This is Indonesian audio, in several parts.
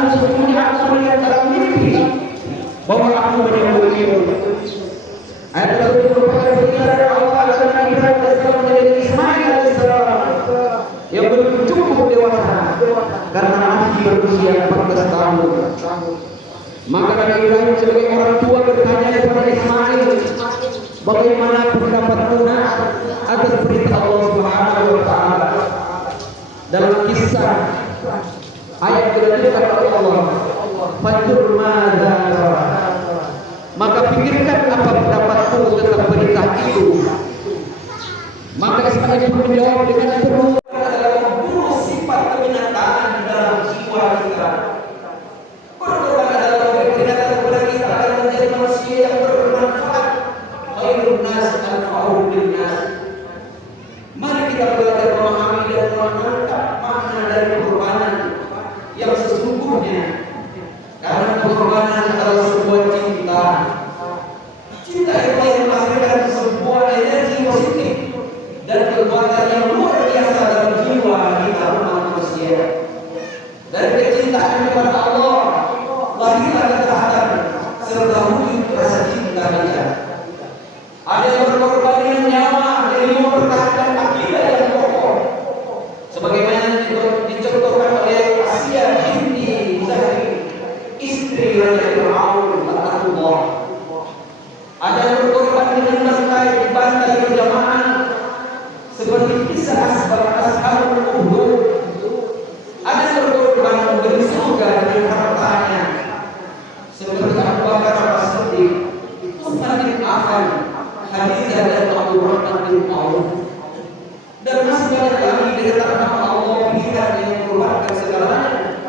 aku sesungguhnya aku melihat dalam mimpi bahwa aku menyembunyimu. Ayat tersebut merupakan berita dari Allah agar Nabi Ibrahim alaihissalam menjadi Ismail alaihissalam yang belum cukup dewasa karena masih berusia 14 tahun. Maka Nabi Ibrahim sebagai orang tua bertanya kepada Ismail, bagaimana pendapatmu atas perintah Allah Subhanahu wa taala? Dalam kisah ayat dilanjutkan oleh Allah, "Fanzur madza tara." Maka pikirkan apa pendapatmu tentang perintah itu. Maka Ismail pun menjawab dengan penuh adalah membunuh sifat kebinatangan di dalam jiwa kita. Berkorban adalah memberikan kepada kita agar menjadi manusia yang bermanfaat. Khairun nas anfa'uhum linnas. Mari kita belajar memahami dan menangkap makna dari pengorbanan yang sesungguhnya. Karena pengorbanan adalah sebuah cinta. Cinta itu yang menghasilkan sebuah energi positif dan kekuatan yang luar biasa dalam jiwa kita manusia. Dari kecintaan kepada Allah lahirlah ketaatan serta wujud rasa cinta kita. Ada yang berkorban dengan nyawa demi mempertahankan akidah yang kokoh, sebagaimana dicontohkan oleh Asia binti Zahri, istri Raja Fir'aun laknatullah. Ada yang berkorban dengan dibantai berjamaah seperti kisah ashabul Uhud. Ada yang berkorban memberi surga dengan hartanya seperti Abu Bakar As-Siddiq, Utsman bin Affan, Khadijah dan Abdurrahman bin Auf. Dan masih banyak lagi di antara nama Allah pilihan yang mengeluarkan segalanya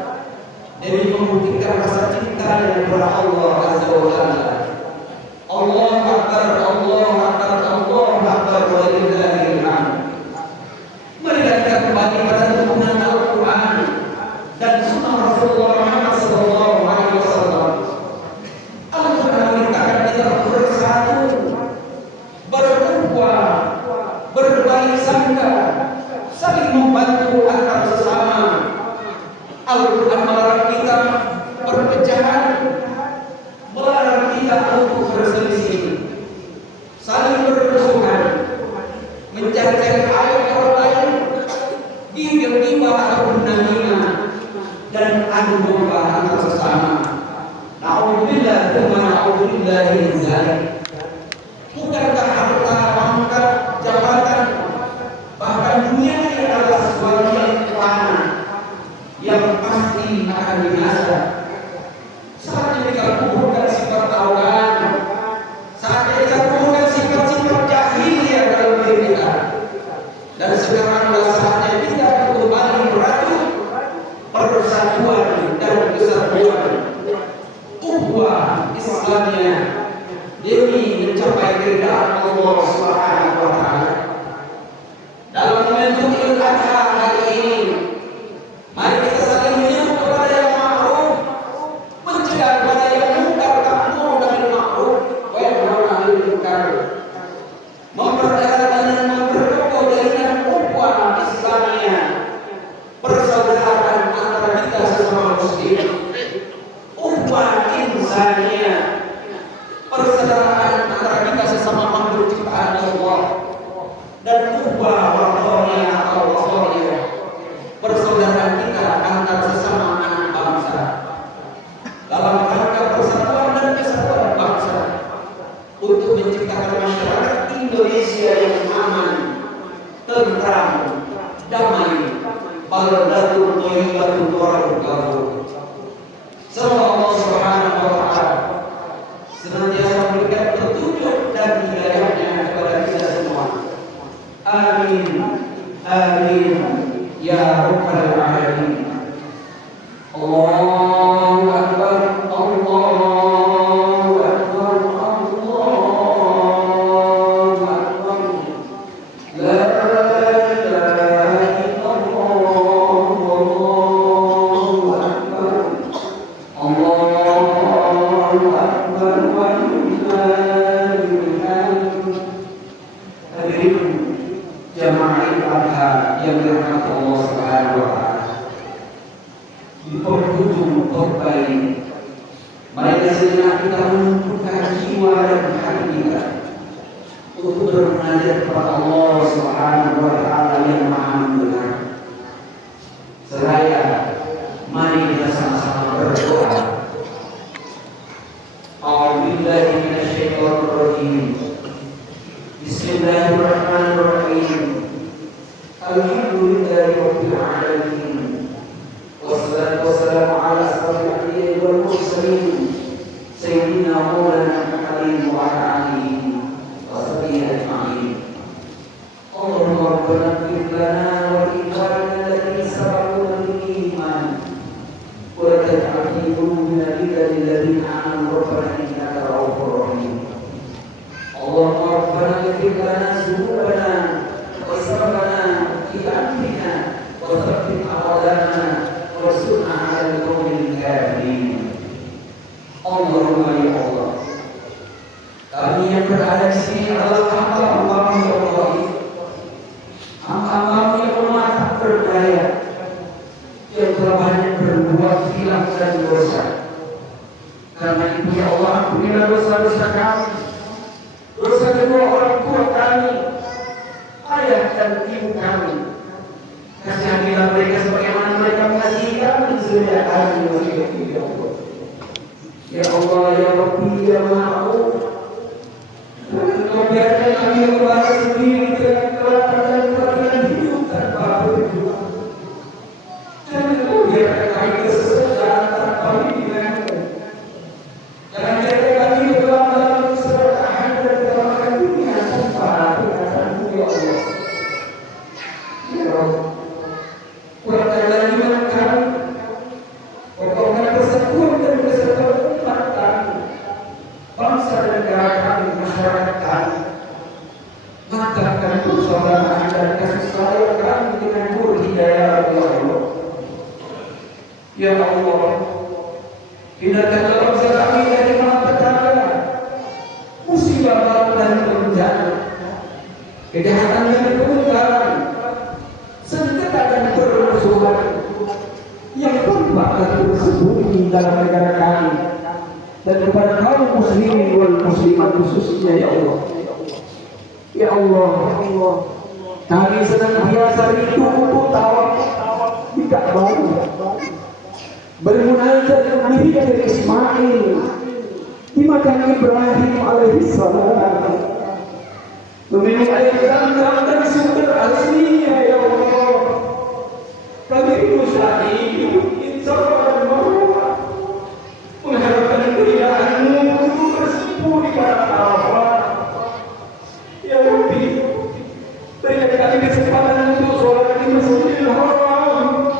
demi membuktikan rasa cinta kepada Allah Azza wa Jalla. Allah Akbar, Allah Akbar, Allah Akbar, walillahil hamd. Mari kita kembali pada tuntunan Al-Quran dan sunnah Rasulullah Muhammad SAW. Al-Quran memerintahkan kita bersatu, berukhuwah, berbaik sangka, saling membantu antar sesama. Al-Quran melarang kita perpecahan, melarang kita untuk berselisih, saling bermusuhan, mencari-cari aib orang lain, gibah ataupun namimah, dan adu domba antar sesama. Na'udzubillah wa na'udzubillah min dzalik. Bukankah harta, pangkat, jabatan, bahkan dunia ini adalah sesuatu yang fana, yang pasti akan binasa? Saatnya kita kuburkan sifat arogan, saatnya kita kuburkan sifat-sifat jahiliyah dalam diri kita. Dan sekarang adalah saatnya kita kembali merajut persatuan dan kesatuan, ukhuwah Islamiyah demi mencapai keridhaan Allah Subhanahu wa taala. Dalam momentum Idul Adha hari ini, mari kita saling menyeru kepada yang ma'ruf, mencegah kepada yang mungkar, ta'muru bil ma'ruf wa yanhauna 'anil munkar, memperdayakan dan memperkokoh jaringan ukhuwah Islamiyah, persaudaraan antara kita sesama muslim, ukhuwah insaniyah, persaudaraan antara kita sesama makhluk ciptaan Allah, dan ukhuwah wataniyah atau wataniyah, persaudaraan kita antar sesama anak bangsa dalam rangka persatuan dan kesatuan bangsa untuk menciptakan masyarakat Indonesia yang aman, tentram, damai, baldatun thayyibatun wa rabbun ghafur. Semoga Allah Subhanahu wa taala senantiasa memberikan petunjuk dan hidayahnya kepada kita semua. Amin, amin, ya rabbal alamin. Allahu akbar, Allahu akbar, Allahu akbar. La ilaha illallah, Allahu akbar, Allahu akbar, walillahil hamd. Hadirin jamaah Idul Adha yang dirahmati Allah Subhanahu wa taala. Di berujung khutbah ini. Mari sejenak kita menumpukan jiwa dan hati kita untuk bermunajat kepada Allah Subhanahu wa taala yang Maha Mendengar. Seraya mari kita sama-sama berdoa. A'udzubillahi minasyaitonir rajim. Bismillahirrahmanirrahim. Alhamdulillahi rabbil alamin. Wassalatu wassalamu ala asyrafil anbiya'i wal mursalin sayyidina maulana Muhammadin wa ala alihi wa sahbihi ajma'in. Allahumma rabbana ighfir lana wa li ikhwanina alladhina sabaquna bil iman wa la taj'al fi qulubina ghillan lil ladzina amanu rabbana innaka ra'ufur rahim. Allahumma rabbana ighfir lana dhunubana wa israfana fi amrina wa thabbit aqdamana wansurna 'alal qawmil kafirin. Allahumma ya Allah, kami yang berada di sini adalah hamba-Hamba ya Allah, hamba-Hamba yang lemah tak berdaya, yang telah banyak berbuat hilaf dan dosa. Karena itu ya Allah, ampunilah dosa-dosa kami, dosa kedua orang tua kami, ayah dan ibu kami. Kasihanilah mereka sebagaimana mereka mengasihi kami sejak kami masih kecil ya Allah. Ya Allah, ya Rabbi, ya Ma'ruf, Engkau biarkan kami membahas sendiri dengan kelapan dan kelapan hidup tanpa berjuang. Jangan Engkau biarkan kami kesesatan tanpa hidupmu. Jangan biarkan kami berlalu dalam keserakahan dan kelemahan dunia tanpa peringatan-Mu ya Allah. Ya Rabb, kuatkanlah iman kami, kokohkan persatuan dan kesatuan umat kami, bangsa dan negara kami, masyarakat kami. Mantapkan persaudaraan dan kasih sayang kami dengan nur hidayah ya Allah. Ya Allah, hindarkanlah bangsa kami dari malapetaka, musibah baru dan bencana, kejahatan dan kemungkaran, sengketa dan permusuhan yang tampak bersembunyi dalam negara kami dan kepada kaum muslimin wal muslimat khususnya ya Allah. Ya Allah, kami senantiasa rindu untuk tawaf di Ka'bah, bermunajat diri dari Ismail di makam Ibrahim alaihissalam, meminum air zam-zam dari sumber aslinya ya Allah. Kami berusaha hidup insya dan marwah, mengharapkan keridaan-Mu untuk bersimpuh di padang Arafah. Ya Rabbi, berikan kami kesempatan untuk sholat di Masjidil Haram.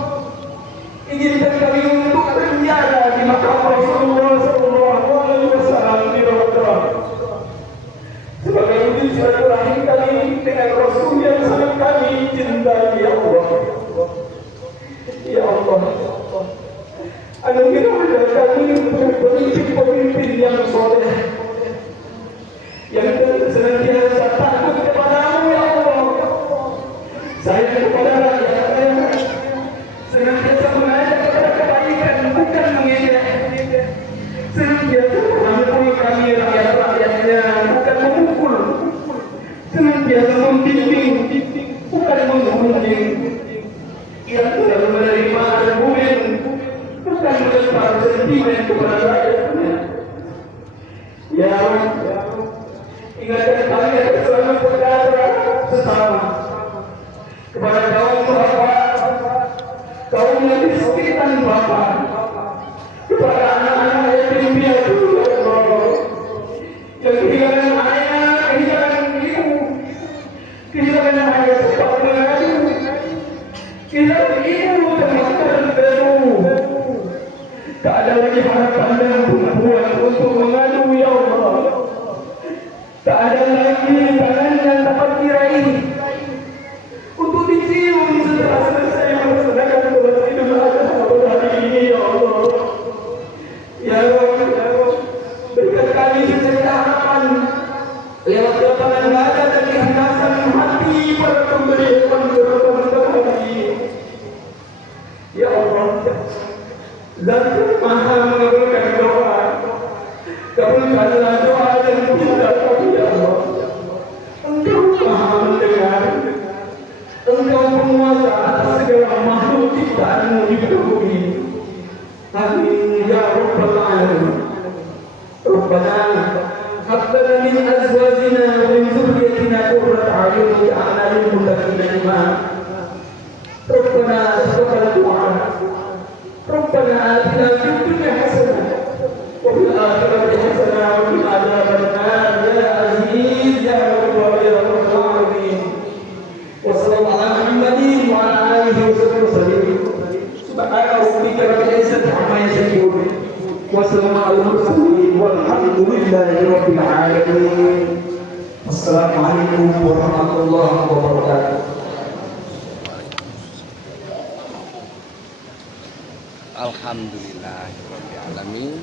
Izinkan kami untuk berziarah di makam Rasulullah sallallahu alaihi wasallam di Ramadan. Sebagai wujud silaturahim kami dengan Rasul yang sangat kami cintai ya Allah. Ya Allah, anugerahlah kami pemimpin yang soleh, yang senantiasa takut kepada-Mu ya Allah, sayang kepada rakyatnya, senantiasa mengajak kepada kebaikan bukan mengejek, senantiasa mengampuni kami rakyat-rakyatnya bukan memukul, senantiasa membimbing bukan menggunjing, yang selalu menerima argumen bukan melempar sentimen kepada rakyatnya. Ya Allah, ingatkan kami agar selalu berkata sesama kepada kaum bapak, kaum yang miskin bapak, kepada anak-anak yatim piatu ya Allah, yang kehilangan ayah, kehilangan ibu, kehilangan ayah sebab mengadu, kehilangan ibu dan baru, tak ada lagi harapan dan perempuan untuk mengadu ya Allah. Tak ada lagi tangan yang dapat diraih untuk dicium setelah selesai melaksanakan sholat Idul Adha pada hari ini ya Allah. Ya Allah, berikan kami secerca harapan lewat lapangan dada dan keikhlasan hati para pemberi hewan berkorban tadi. Ya Allah, Maha mengabulkan doa. Kabulkanlah doa dan minta kami ya Allah. Engkau Maha mendengar. Engkau penguasa atas segala makhluk ciptaanmu di bumi. Amin ya rabbal alamin. Rabbana hab lana min azwajina wa min dhurriyyatina qurrata a'yun waj'alna lil muttaqina imama. Rabbana taqabbal du'a. Rabbana atina fid dunya hasanah wa fil akhirati hasanah wa qina adzabannar ya aziz ya rabb ya rabbal alamin. Wa sallallahu ala Muhammadin wa ala alihi wa sahbihi. Subhana rabbika rabbil izzati amma yasifun. Wa salamun alal mursalin walhamdulillahi rabbil alamin. Assalamualaikum warahmatullahi wabarakatuh. Alhamdulillahirabbil alamin.